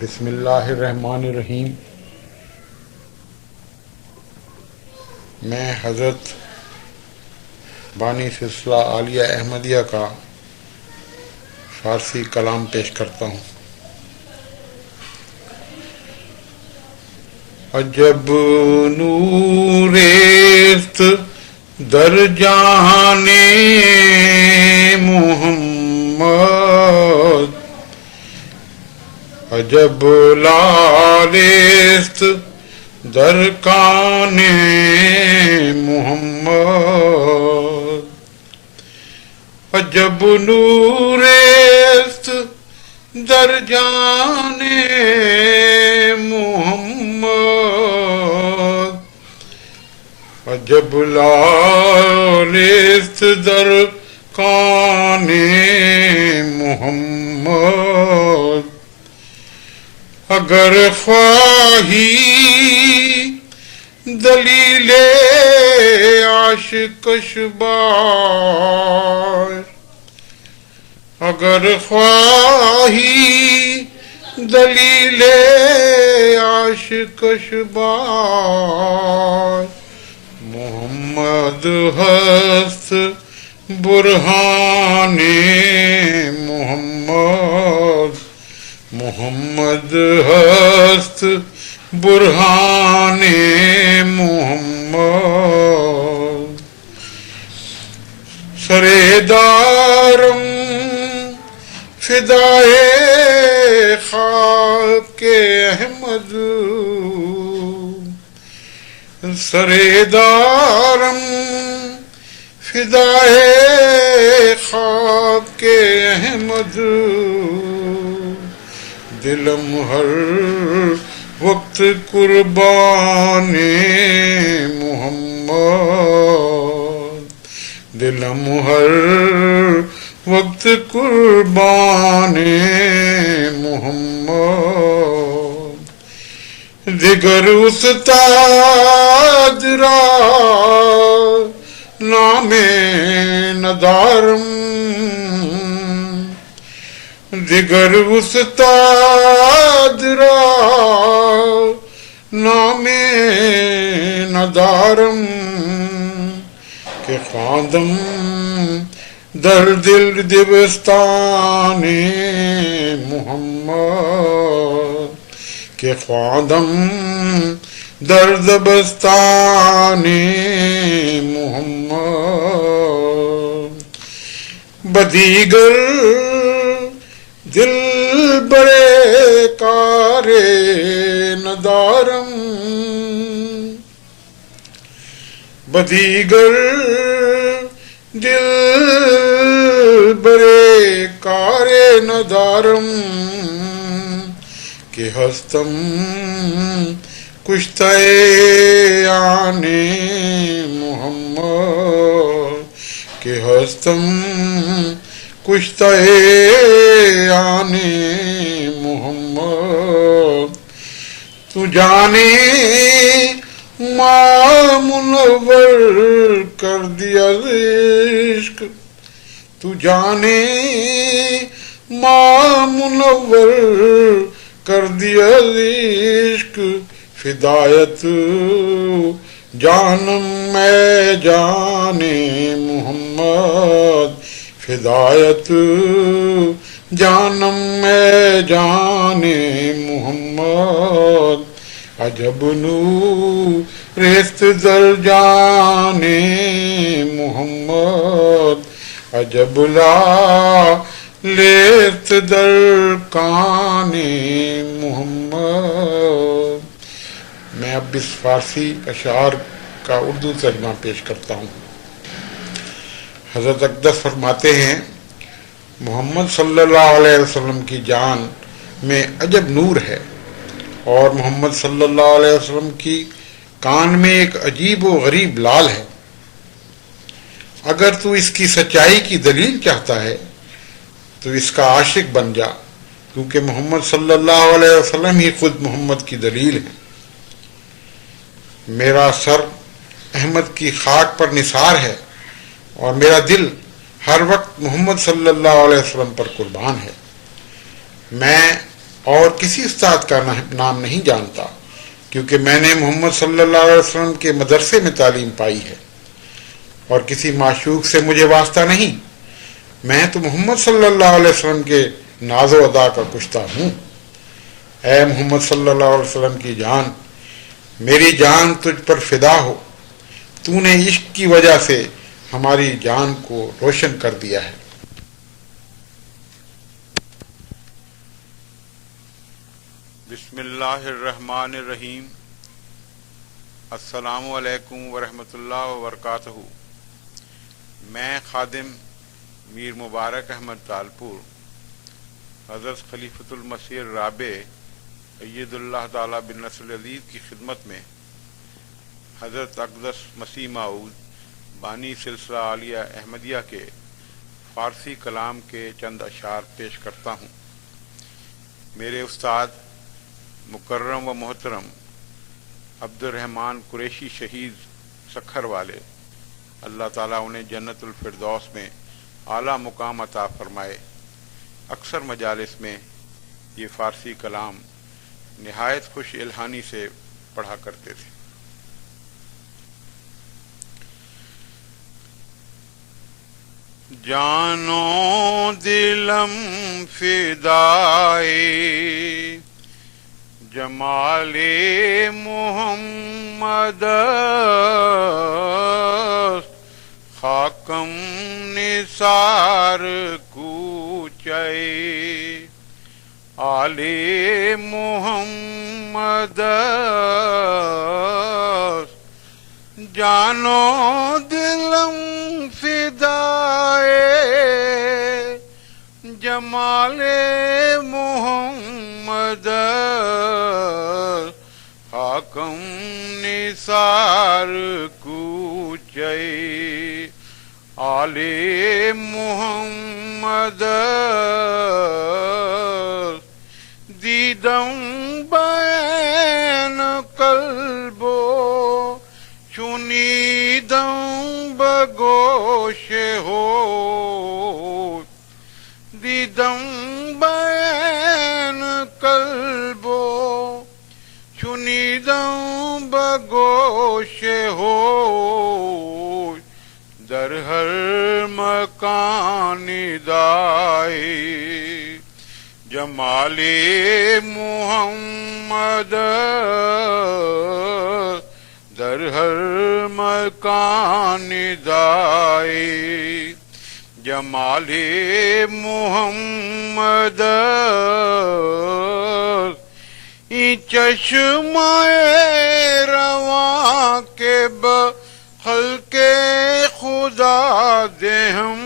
بسم اللہ الرحمن الرحیم۔ میں حضرت بانی سلسلہ عالیہ احمدیہ کا فارسی کلام پیش کرتا ہوں۔ عجب نورست در جان محمد، عجب لالست در کان محمد، عجب نورست در جان محمد، عجب لالست در کان محمد، اگر خواہی دلیل عاشقش باش، اگر خواہی دلیل عاشقش باش، محمد ہست برہان محمد، محمد ہست برہان محمد، سردارم فدائے خاک احمد، سردارم فدائے خاک احمد، دلم ہر وقت قربان محمد، دلم ہر وقت قربان محمد، دیگر استاد را نام ندارم، دیگر استاد را نام ندارم، کہ خواندم در دل دبستان محمد، کہ خواندم در دبستان محمد، بدیگر دل برے کار ندارم، بدیگر دل برے کار ندارم، کہ ہستم کشتہ آن محمد، کہ ہستم کشتہ آن محمد، تو جانے ماں منور کر دیا عشق، تو جانے ماں منور کر دیا عشق، فدایت جانم میں جان محمد، فدایت جانم میں جان محمد، عجب نورست در جان محمد، عجب لالست در کان محمد۔ میں اب اس فارسی اشعار کا اردو ترجمہ پیش کرتا ہوں۔ حضرت اقدس فرماتے ہیں، محمد صلی اللہ علیہ وسلم کی جان میں عجب نور ہے، اور محمد صلی اللہ علیہ وسلم کی کان میں ایک عجیب و غریب لال ہے۔ اگر تو اس کی سچائی کی دلیل چاہتا ہے تو اس کا عاشق بن جا، کیونکہ محمد صلی اللہ علیہ وسلم ہی خود محمد کی دلیل ہے۔ میرا سر احمد کی خاک پر نثار ہے، اور میرا دل ہر وقت محمد صلی اللہ علیہ وسلم پر قربان ہے۔ میں اور کسی استاد کا نام نہیں جانتا، کیونکہ میں نے محمد صلی اللہ علیہ وسلم کے مدرسے میں تعلیم پائی ہے، اور کسی معشوق سے مجھے واسطہ نہیں، میں تو محمد صلی اللہ علیہ وسلم کے ناز و ادا کا کشتہ ہوں۔ اے محمد صلی اللہ علیہ وسلم کی جان، میری جان تجھ پر فدا ہو، تو نے عشق کی وجہ سے ہماری جان کو روشن کر دیا ہے۔ بسم اللہ الرحمن الرحیم۔ السلام علیکم ورحمۃ اللہ وبرکاتہ۔ میں خادم میر مبارک احمد تالپور حضرت خلیفۃ المسیح الرابع اید اللہ تعالیٰ بالنصر العزیز کی خدمت میں حضرت اقدس مسیح موعود بانی سلسلہ عالیہ احمدیہ کے فارسی کلام کے چند اشعار پیش کرتا ہوں۔ میرے استاد مکرم و محترم عبد الرحمن قریشی شہید سکھر والے، اللہ تعالیٰ انہیں جنت الفردوس میں اعلیٰ مقام عطا فرمائے، اکثر مجالس میں یہ فارسی کلام نہایت خوش الہانی سے پڑھا کرتے تھے۔ جانو دلم فدائے جمال محمد، خاکم نثار کوچے آل محمد، جانو دلم فدائے جمال محمد، خاکم نثار کوچے آل محمد، دیدم بین قلب و شنیدم بگوش ہو، دیدم بین قلب و شنیدم بگوش ہو، در ہر مکان دائے جمال محمد، در ہر مکان دائے جمال محمد، ای چشمہ رواں کے بخلق خدا دے ہم،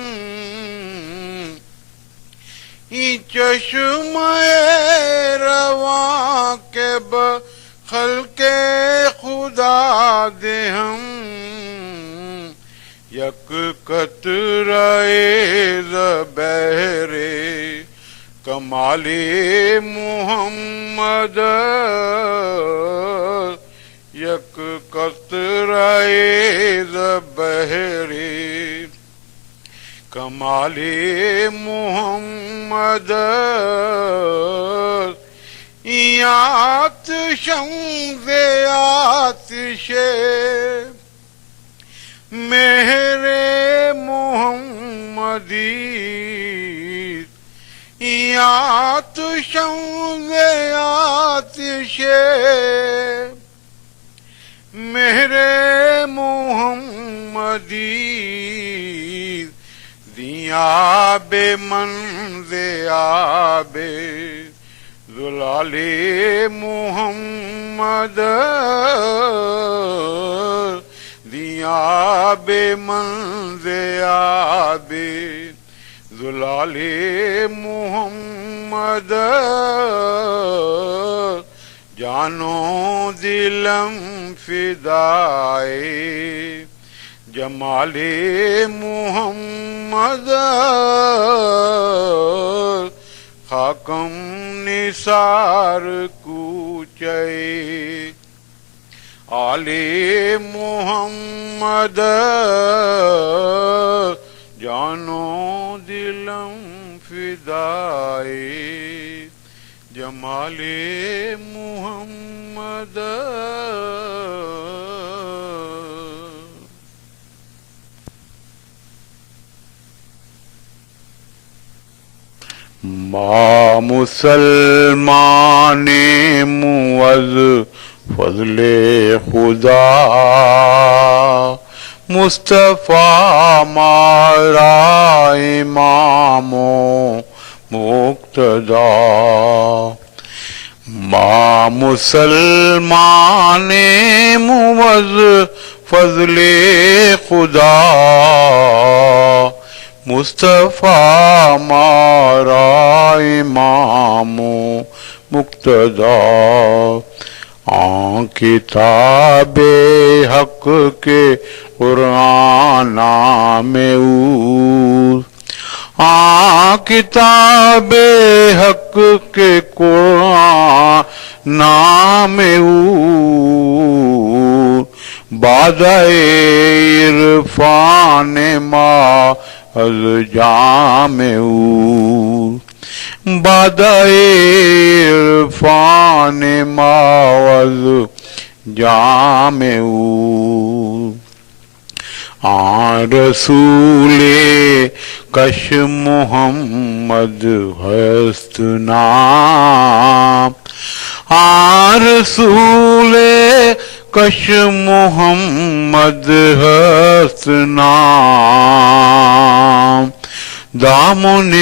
ای چشمہ رواں کے بخلق خدا دے ہم، یک قطرہ بحر کمال محمد، یک قطرہ بحر کمال محمد، آتشم ز آتش مہر محمدی، آتشم ز آتش مہر محمدی، دیا بے منز آب زلال محمد، دیا بے منز آب زلال محمد، جانو دلم فدائے جمال محمد، خاکم نثار کوچے آل محمد، جانو دلم فدائے جمال محمد ما مسلمان معز فضل خدا مصطفیٰ مارا امام و مقتدا ما مسلمان معز فضل خدا مصطفیٰ مارا امام و مقتدا آن کتاب حق کے قرآن نام او آن کتاب حق کے قرآن نام او بادہ عرفان ما از جام او بادہ عرفان ما از جام او آن رسول کش محمد ہست نام آن رسول کش محمد ہست نام دامن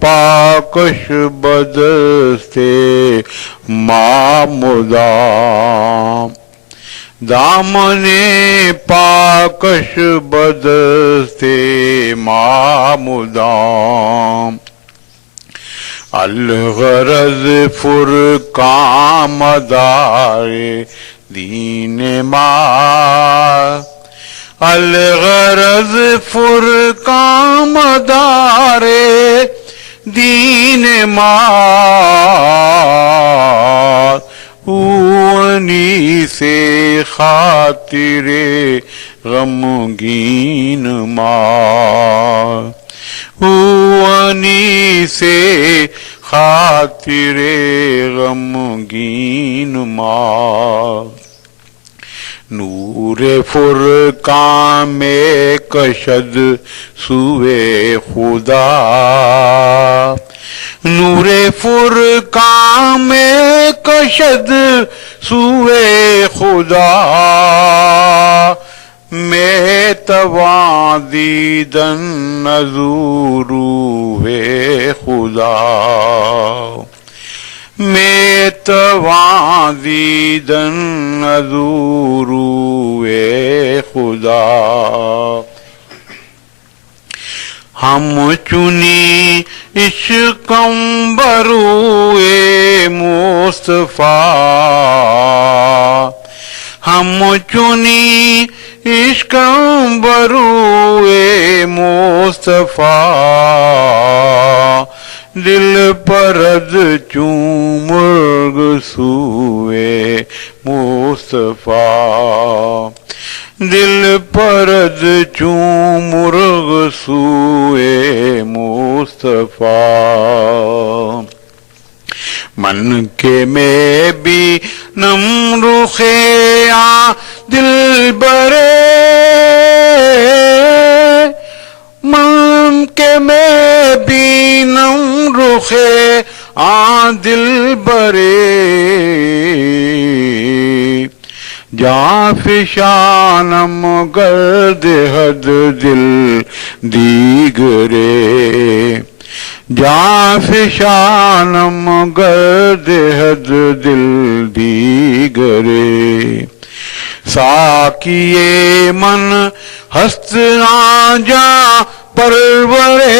پاکش بدستے مامدام دامن پاکش بدستے مامدام الغرض فرقان مدار دین ما الغرض فرقان مدار دین ما اونی سے خاطر غمگین مار اونی سے خاطر غمگین مار نور فرقان میں کشد سوئے خدا نور فرقان میں کشد سوئے خدا میں تواں دیدن نظور ہوئے خدا میں تواں دیدن نظور ہوئے خدا ہم چنی عشقم بروئے مصطفیٰ ہم چنی عشقم بروئے مصطفیٰ دل پرد چوں مرغ سوئے مصطفیٰ دل پرد چوں مرغ سوئے مصطفیٰ من کے میں بھی نم رخے آ دل برے من کے میں بھی نم رخے آ دل برے جاں فشانم گرد حد دل دیگرے جاں فشانم گرد حد دل دیگرے ساکیے من ہست آجا پرورے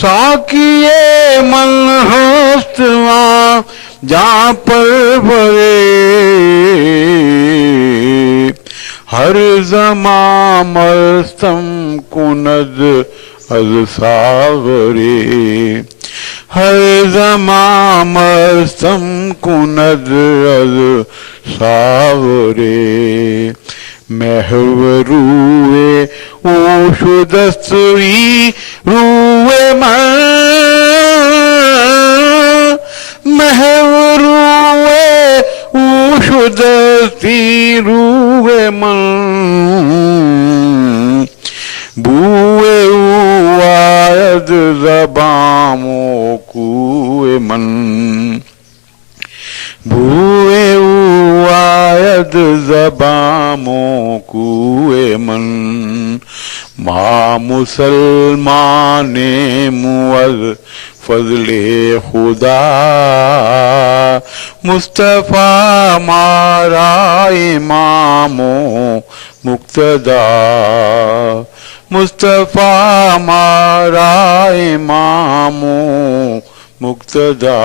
ساکیے من ہست آجا پرورے ہر زمان مستم کند از ساغرے ہر زمان مستم کند از ساغرے محو روئے اوش دستوی روئے من ہوتی روح من بوئے آید زباں موکوئے من بوئے آید زباں موکوئے من ماں مسلمان موز فضل خدا مصطفیٰ مارا امام و مقتدا مصطفیٰ مارا امام و مقتدا